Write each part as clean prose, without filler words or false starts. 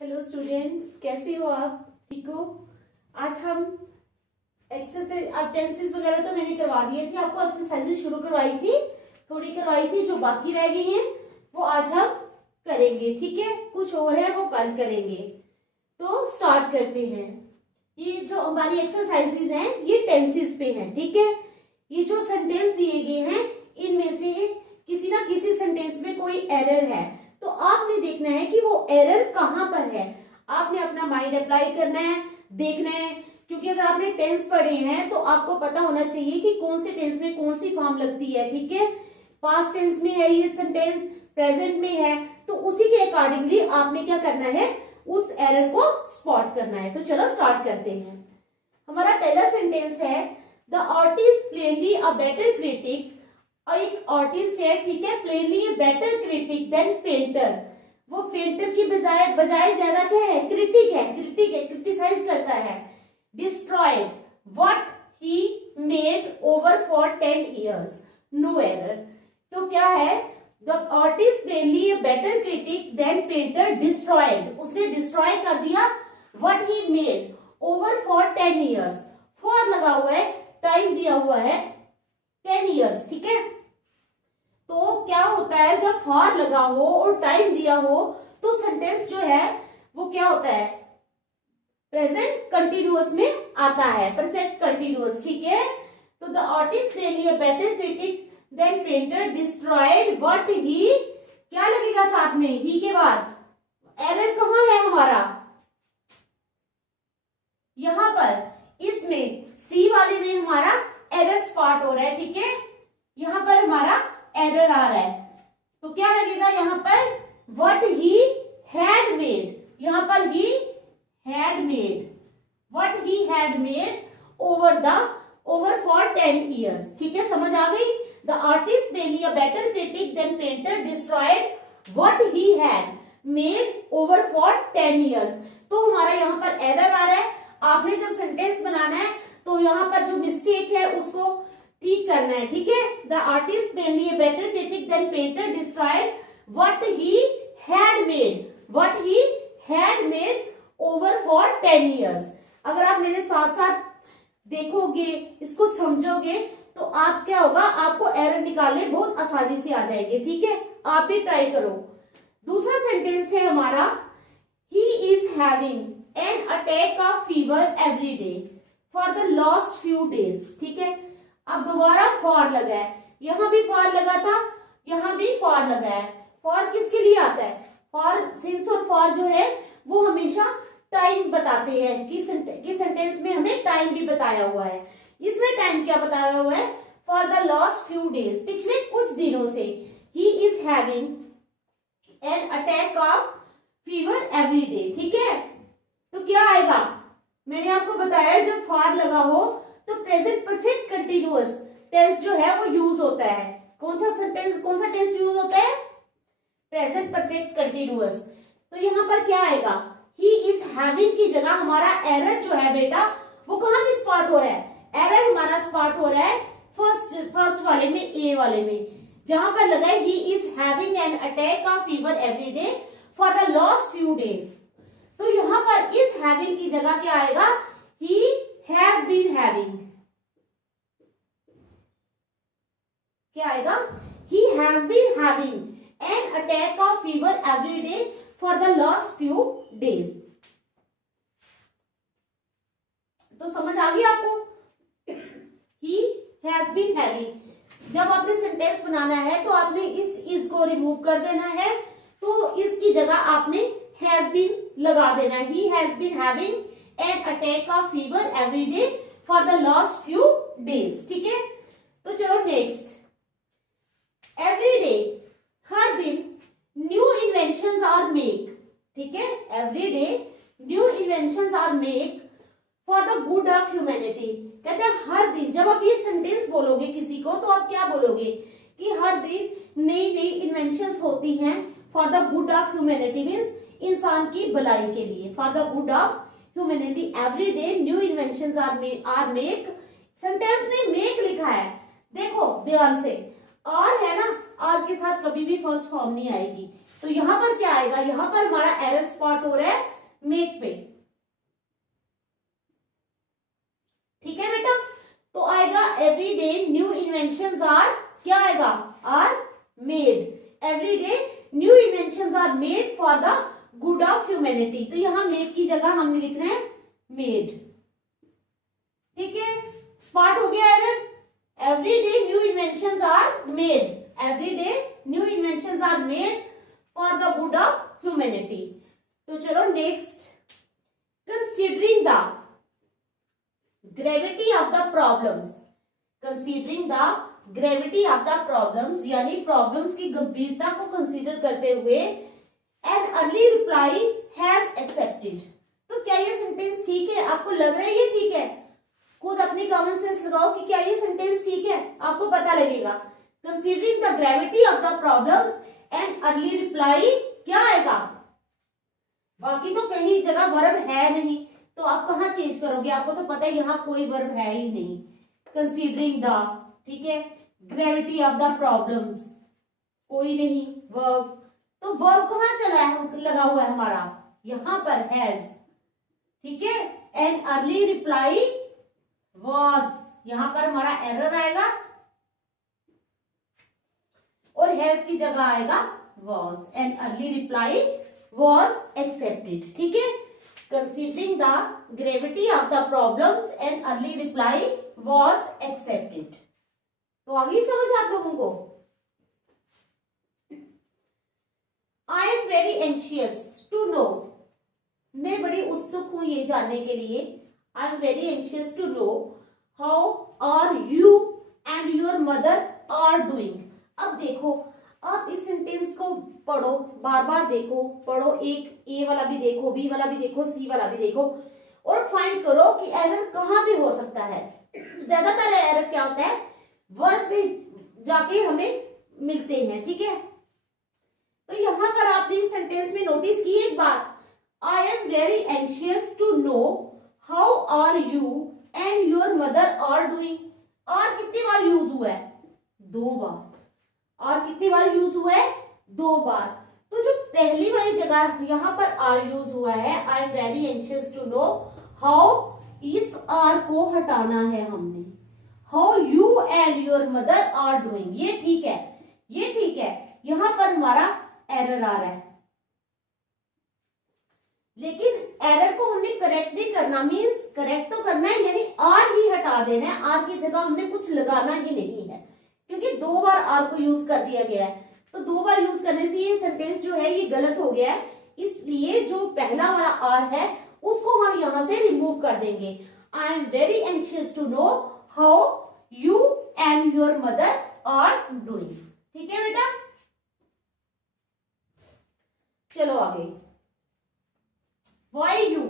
Hello students, कैसे हो आप? ठीक हो? आज हम एक्सरसाइज, अब टेंसेस वगैरह तो मैंने करवा दिए थे आपको, एक्सरसाइजेज शुरू करवाई थी, थोड़ी करवाई थी, जो बाकी रह गई हैं वो आज हम करेंगे। ठीक है, कुछ और है वो कल करेंगे। तो स्टार्ट करते हैं। ये जो हमारी एक्सरसाइजेज हैं ये टेंसेस पे हैं। ठीक है, ये जो सेंटेंस दिए गए हैं इनमें से किसी ना किसी सेंटेंस में कोई एरर है, तो आपने देखना है कि वो एरर कहां पर है। आपने अपना माइंड अप्लाई करना है, देखना है, क्योंकि अगर आपने टेंस पढ़े हैं तो आपको पता होना चाहिए कि कौन से टेंस में कौन सी फॉर्म लगती है। ठीक है, पास्ट टेंस में है ये सेंटेंस, प्रेजेंट में है, तो उसी के अकॉर्डिंगली आपने क्या करना है, उस एरर को स्पॉट करना है। तो चलो स्टार्ट करते हैं। हमारा पहला सेंटेंस है, the artist plainly a better critic. और एक आर्टिस्ट है, ठीक है, plainly better critic than painter. वो पेंटर की बजाय ज्यादा क्या है, क्रिटिक है, क्रिटिसाइज करता है। Destroyed what he made over for 10 years, no error. तो क्या है, the artist plainly better critic than painter destroyed, उसने डिस्ट्रॉय कर दिया what he made over for 10 years। For लगा हुआ है, टाइम दिया हुआ है 10 years। ठीक है, तो क्या होता है, जब फॉर लगा हो और टाइम दिया हो तो सेंटेंस जो है वो क्या होता है, प्रेजेंट कंटिन्यूअस में आता है, परफेक्ट कंटिन्यूअस। ठीक है, तो the artist plainly a better critic than painter destroyed what he, क्या लगेगा साथ में, ही के बाद एरर कहां है हमारा, यहां पर इसमें सी वाले में हमारा एरर स्पॉट हो रहा है। ठीक है, यहां पर हमारा एरर आ रहा है, तो क्या लगेगा यहाँ पर, व्हाट ही हैड मेड, यहां पर ही had made, what he had made over for 10 years। ठीक है, समझ आ गई। The artist plainly a better critic than painter destroyed what he had made over for 10 years। तो हमारा यहाँ पर एरर आ रहा है। आपने जब सेंटेंस बनाना है तो यहाँ पर जो मिस्टेक है उसको ठीक करना है। ठीक है, the artist plainly a better critic than painter destroyed what he had made over for 10 years। अगर आप मेरे साथ साथ देखोगे, इसको समझोगे, तो आप क्या होगा, आपको एरर निकालने बहुत आसानी से आ जाएंगे। ठीक है, आप भी ट्राई करो। दूसरा सेंटेंस है हमारा, he is having an attack of fever every day for the last few days. ठीक है, अब दोबारा फॉर लगा है, यहां भी फॉर लगा था, यहां भी फॉर लगा है। फॉर किसके लिए आता है, फॉर, सिंस और फॉर जो है वो हमेशा टाइम बताते हैं कि सेंटेंस में हमें टाइम भी बताया हुआ है। इसमें टाइम क्या बताया हुआ है, for the last few days, पिछले कुछ दिनों से। He is having an attack of fever every day. ठीक है, तो क्या आएगा, मैंने आपको बताया जब फॉर लगा हो तो प्रेजेंट परफेक्ट कंटिन्यूअस टेंस जो है वो यूज होता है। कौन सा टेंस यूज होता है, प्रेजेंट परफेक्ट कंटिन्यूअस। तो यहाँ पर क्या आएगा, ही इज हैविंग की जगह हमारा एरर जो है बेटा वो कहां पे स्पॉट हो रहा है, एरर हमारा स्पॉट हो रहा है फर्स्ट वाले में, ए वाले में, जहां पर लगा है he is having an attack of fever every day for the last few days. तो यहाँ पर इस हैविंग की जगह क्या आएगा, ही हैज बीन हैविंग, क्या आएगा, he has been having an attack of fever every day for the last few days. तो समझ आ गई आपको, ही हैज बीन हैविंग। जब आपने सेंटेंस बनाना है तो आपने इस को रिमूव कर देना है, तो इसकी जगह आपने हैज बीन लगा देना। He has been having an attack of fever every day for the last few days. ठीक है, तो चलो नेक्स्ट, एवरी डे, हर दिन, न्यू इन्वेंशंस आर मेक। ठीक है, every day new inventions are make for the good of humanity. कहते हैं हर दिन, जब आप ये सेंटेंस बोलोगे किसी को तो आप क्या बोलोगे कि हर दिन नई नई इन्वेंशंस होती हैं for the good of humanity, means इंसान की भलाई के लिए, for the good of humanity. Every day new inventions are make, sentence में मेक लिखा है, देखो ध्यान से, और है ना, और के साथ कभी भी फर्स्ट फॉर्म नहीं आएगी, तो यहां पर क्या आएगा, यहां पर हमारा एरर स्पॉट हो रहा है मेक पे। ठीक है बेटा, तो आएगा every day new inventions are, क्या आएगा, are made. Every day new inventions are made for the good of humanity. तो यहां मेड की जगह हमने लिखना है मेड। ठीक है, स्पॉट हो गया error. Every day new inventions are made, every day new inventions are made for the good of humanity. तो चलो next, considering the gravity of the problems, considering the gravity of the problems, यानी problems की गंभीरता को consider करते हुए an early reply has accepted. तो क्या ये सेंटेंस ठीक है? आपको लग रहा है ये ठीक है? खुद अपनी कॉमन सेंस लगाओ कि क्या ये सेंटेंस ठीक है, आपको पता लगेगा। Considering the gravity of the problems an early reply क्या आएगा? बाकी तो कहीं जगह वर्ब है नहीं, तो आप कहाँ चेंज करोगे? आपको तो पता है यहाँ कोई वर्ब है ही नहीं। कंसीडरिंग द, ठीक है, ग्रेविटी ऑफ द प्रॉब्लम्स कोई नहीं वर्ब, तो वर्ब कहाँ चला है, लगा हुआ है हमारा यहाँ पर हैज। ठीक है, एन अर्ली रिप्लाई वाज, यहां पर हमारा एरर आएगा और हैज की जगह आएगा was. An early reply was accepted. ठीक है, considering the gravity of the problems an early reply was accepted. तो आ गई समझ आप लोगों को? I am very anxious to know, मैं बड़ी उत्सुक हूं ये जानने के लिए। I am very anxious to know how are you and your mother are doing. अब देखो, आप इस सेंटेंस को पढ़ो, बार बार देखो, पढ़ो, एक ए वाला भी देखो, बी वाला भी देखो, सी वाला भी देखो, और फाइंड करो कि एरर कहां पे हो सकता है। ज्यादातर एरर क्या होता है, वर्ब पे जाके हमें मिलते हैं। ठीक है, तो यहां पर आपने इस सेंटेंस में नोटिस की एक बात, I am very anxious to know how are you and your mother are doing. और कितनी बार यूज हुआ है? 2 बार। और कितनी बार यूज हुआ है? 2 बार। तो जो पहली वाली जगह यहां पर आर यूज हुआ है, I am very anxious to know how, इस आर को हटाना है हमने। How you and your mother are doing, ये ठीक है, ये ठीक है। यहां पर हमारा एरर आ रहा है, लेकिन एरर को हमने करेक्ट नहीं करना, मींस करेक्ट तो करना है, यानी आर ही हटा देना है। आर की जगह हमने कुछ लगाना ही नहीं है, क्योंकि 2 बार आर को यूज कर दिया गया है। तो 2 बार यूज करने से ये सेंटेंस जो है ये गलत हो गया है, इसलिए जो पहला वाला आर है उसको हम यहां से रिमूव कर देंगे। I am very anxious to know how you and your mother are doing. ठीक है बेटा, चलो आगे। Why you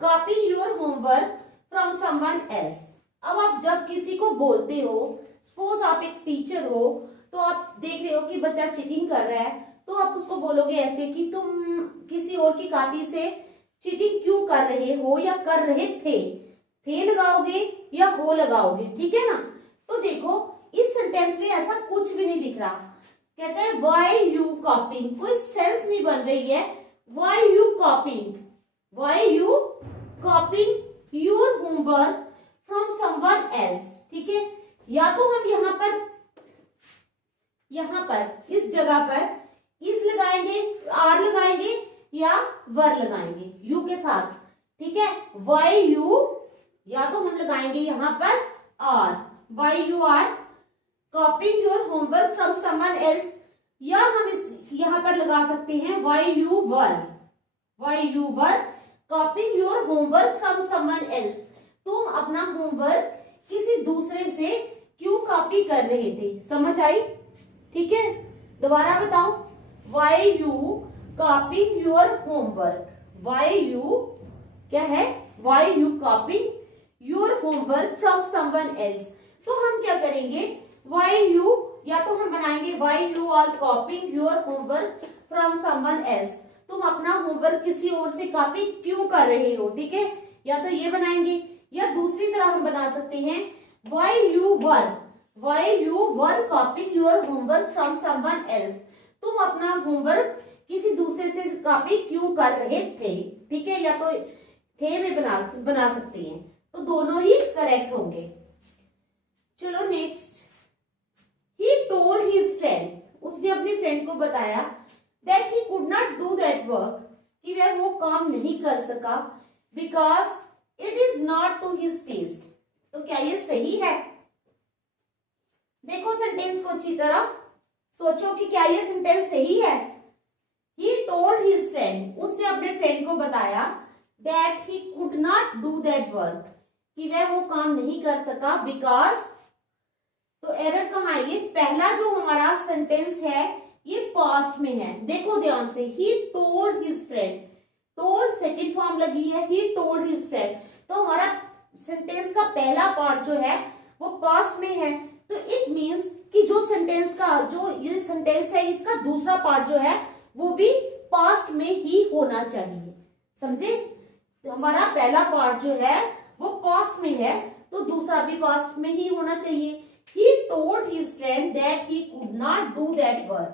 copy your homework from someone else? अब आप जब किसी को बोलते हो, सपोज आप एक टीचर हो, तो आप देख रहे हो कि बच्चा चीटिंग कर रहा है, तो आप उसको बोलोगे ऐसे कि तुम किसी और की कॉपी से चीटिंग क्यों कर रहे हो या कर रहे थे लगाओगे या हो लगाओगे। ठीक है ना, तो देखो इस सेंटेंस में ऐसा कुछ भी नहीं दिख रहा। कहते हैं वाई यू कॉपिंग, कोई सेंस नहीं बन रही है। Why you कॉपिंग, why you कॉपिंग your homework from someone else. ठीक है, या तो हम यहां पर इस जगह पर इस लगाएंगे, आर लगाएंगे या वर लगाएंगे यू के साथ। ठीक है, वाई यू, या तो हम लगाएंगे यहां पर are, why you are copying your homework from someone else, या हम इस यहां पर लगा सकते हैं why you were copying your homework from someone else. तुम अपना होमवर्क किसी दूसरे से क्यों कॉपी कर रहे थे। समझ आई? ठीक है, दोबारा बताओ, why you कॉपिंग your homework, why you क्या है, why you कॉपिंग your homework from someone else. तो हम क्या करेंगे, वाई यू, या तो हम बनाएंगे why you are copying your homework from someone else, तुम अपना होमवर्क किसी और से कॉपी क्यों कर रहे हो। ठीक है, या तो ये बनाएंगे, या दूसरी तरह हम बना सकते हैं why you were, while you were copying your homework from someone else, तुम अपना होमवर्क किसी दूसरे से कॉपी क्यों कर रहे थे, ठीक है, या तो थे में बना सकते हैं, तो दोनों ही करेक्ट होंगे। चलो next, he told his friend, उसने अपनी फ्रेंड को बताया that he could not do that work, कि वह वो काम नहीं कर सका, because it is not to his taste। तो क्या ये सही है? देखो सेंटेंस को अच्छी तरह सोचो कि क्या ये सेंटेंस सही है। He told his friend, उसने अपने फ्रेंड को बताया that he could not do that work, कि वह वो काम नहीं कर सका because, तो एरर कहाँ है? ये पहला जो हमारा सेंटेंस है ये पास्ट में है, देखो ध्यान से। he told his friend, told second form लगी है, he told his friend, तो हमारा सेंटेंस का पहला पार्ट जो है वो पास्ट में है, तो इट मींस कि जो सेंटेंस का जो ये सेंटेंस है इसका दूसरा पार्ट जो है वो भी पास्ट में ही होना चाहिए, समझे? तो हमारा पहला पार्ट जो है वो पास्ट में है, तो दूसरा भी पास्ट में ही होना चाहिए। He told his friend that he could not do that work,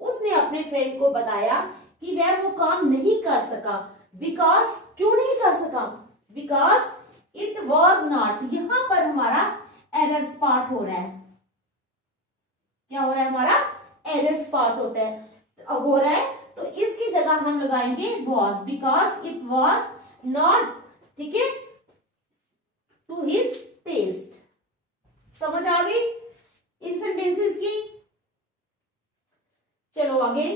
उसने अपने फ्रेंड को बताया कि वह वो काम नहीं कर सका, because, क्यों नहीं कर सका? Because it was not, यहां पर हमारा एरर्स पार्ट हो रहा है, क्या हो रहा है? हमारा एरर्स पार्ट होता है, हो रहा है, तो इसकी जगह हम लगाएंगे was, because it was not, ठीक है, to his taste। समझ आ गई इन सेंटेंसेस की? चलो आगे,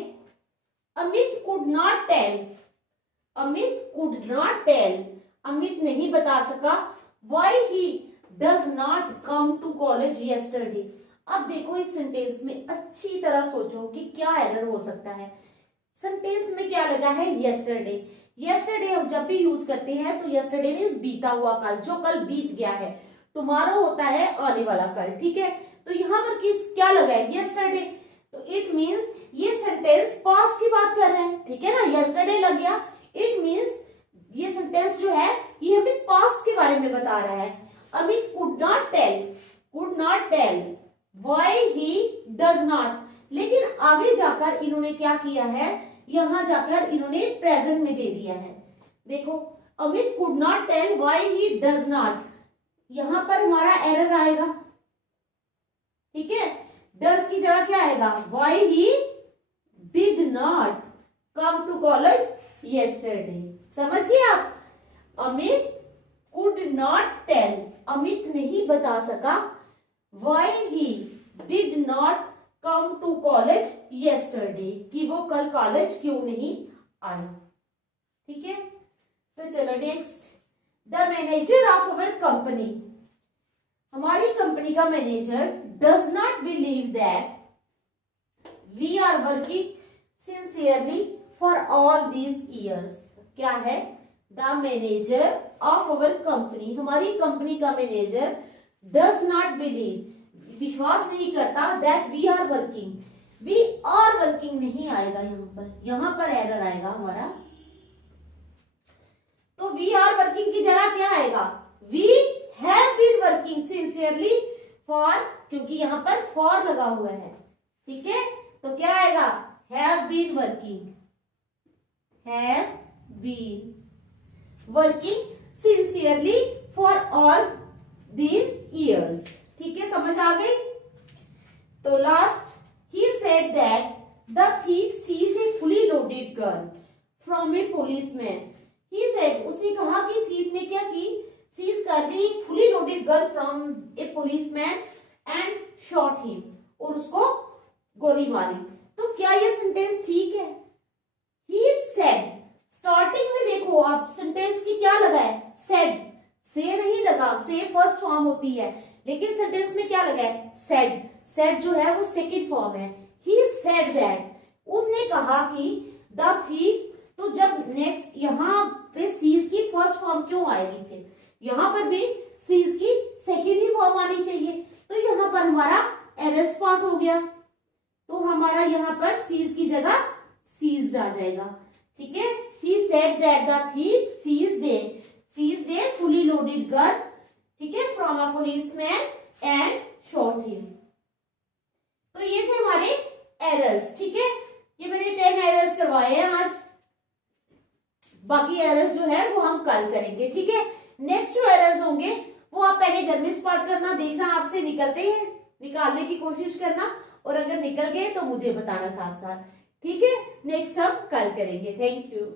Amit could not tell, Amit could not tell, Amit नहीं बता सका why he does not come to college yesterday। अब देखो इस सेंटेंस में अच्छी तरह सोचो कि क्या एरर हो सकता है। सेंटेंस में क्या लगा है? yesterday, yesterday हम जब भी यूज करते हैं तो yesterday मींस बीता हुआ कल, जो कल बीत गया है। टुमारो होता है आने वाला कल, ठीक है, तो यहाँ पर किस क्या लगा है? yesterday, तो इट मींस ये सेंटेंस पास्ट की बात कर रहे हैं, ठीक है ना, yesterday लग गया, इट मींस ये सेंटेंस जो है ये हमें पास्ट के बारे में बता रहा है। Amit could not tell why he does not, लेकिन आगे जाकर इन्होंने क्या किया है? यहां जाकर इन्होंने प्रेजेंट में दे दिया है। देखो, Amit could not tell why he does not, यहां पर हमारा एरर आएगा, ठीक है, डज की जगह क्या आएगा? why he did not come to college yesterday। समझ गए आप? Amit could not tell, Amit नहीं बता सका why he did not come to college yesterday, कि वो कल कॉलेज क्यों नहीं आया, ठीक है। तो चलो next, the manager of our company, हमारी कंपनी का manager does not believe that we are working sincerely for all these years. क्या है? The manager of our company, हमारी कंपनी का मैनेजर डज नॉट बिलीव, विश्वास नहीं करता, that we are working, we are working नहीं आएगा यहाँ पर एरर आएगा हमारा। तो वी आर वर्किंग की जगह क्या आएगा? We have been working sincerely for, क्योंकि यहाँ पर फॉर लगा हुआ है, ठीक है, तो क्या आएगा? Have been working, have been working sincerely for all these years, ठीक है, समझ आ गई? तो last, he said that the thief sees a fully loaded gun from a policeman। he said, उसने कहा कि thief ने क्या की? सीज कर ली fully loaded gun from a policeman and shot him, और उसको गोली मारी। तो क्या ये सेंटेंस ठीक है? he said, स्टार्टिंग में देखो आप सेंटेंस की क्या लगा है? said, से नहीं लगा, से फर्स्ट फॉर्म होती है, लेकिन सेंटेंस में क्या लगा है? said, said जो है वो सेकंड फॉर्म है। he said that, उसने कहा कि the thief, तो जब नेक्स्ट यहाँ पे सीज की फर्स्ट फॉर्म क्यों आएगी? फिर यहाँ पर भी सीज की सेकंड ही फॉर्म आनी चाहिए, तो यहाँ पर हमारा एरर स्पॉट हो गया, तो हमारा यहाँ पर सीज की जगह सीज्ड आ जाएगा, ठीक है। he said that the thief seized a fully loaded gun, ठीक है, from a policeman and short hill. तो ये थे हमारे एरर्स, ठीक है। ये मैंने 10 एरर्स करवाए हैं आज, बाकी एरर्स जो है वो हम कल करेंगे, ठीक है। नेक्स्ट जो एरर्स होंगे वो आप पहले घर में स्पॉट करना, देखना आपसे निकलते हैं, निकालने की कोशिश करना, और अगर निकल गए तो मुझे बताना साथ साथ, ठीक है। नेक्स्ट हम कल करेंगे। Thank you.